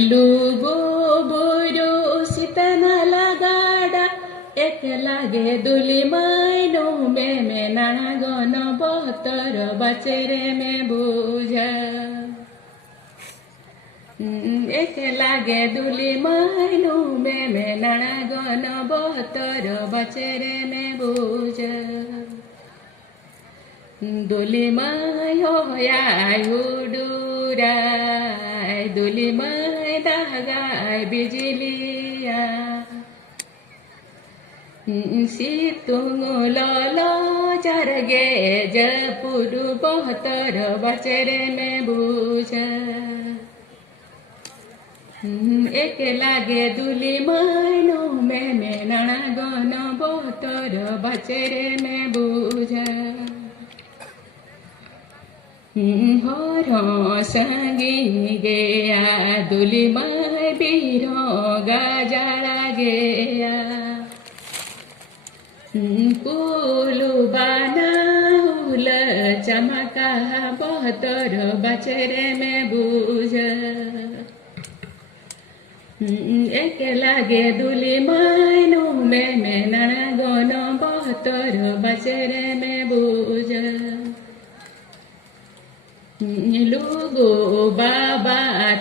लुगो बोरो सीतना लगाड़ा एक लागे दुली मायनो में नाना गन बहतर बचेरे में बुझा एक लागे दुली मायनो में नाना गन बहतर बचेरे में बुझा दुली माय होयाय हुडुराय दुली माय दागाय बिजलिया सीतुंग लो जरगे जपुरु बहतर बचेरे में बुझा एक लागे दुली मायनो में नाना गन बहतर बचेरे में बुझा हर संगी गया दुली माय बीर गाजाला गया कुलुबाना उल चमका बहतर बचेरे में बुझा एक लागे दुली मायनो में नाना गन बहतर बचेरे में बुझा लुगो बाबा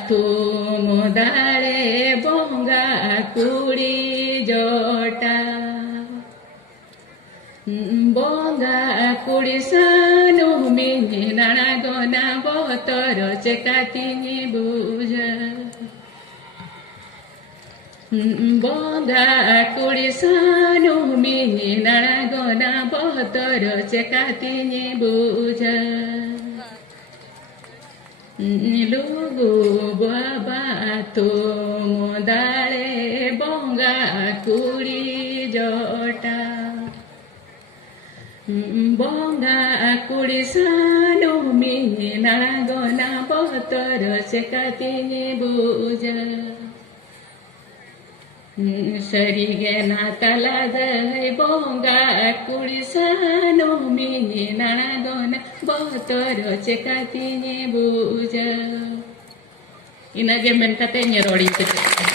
तुम दारे बोंगा कुड़ी जोटा बोंगा कुड़ी सानो मिनी नाना गना बहतर चेकातिनी बुझा बोंगा कुड़ी सानो मिनी नाना गना बहतर चेकातिनी बुझा लुगो बाबा तुम दारे बोंगा कुड़ी जोटा बोंगा कुड़ी सानो मिनी नाना गना बहतर चेकातिनी बुझा सरिगे नाताला गए बोंगा कुड़ी सानो मिनी नाना गना बहतर चेकातिनी बुझा इनागे मेन कते nyerodi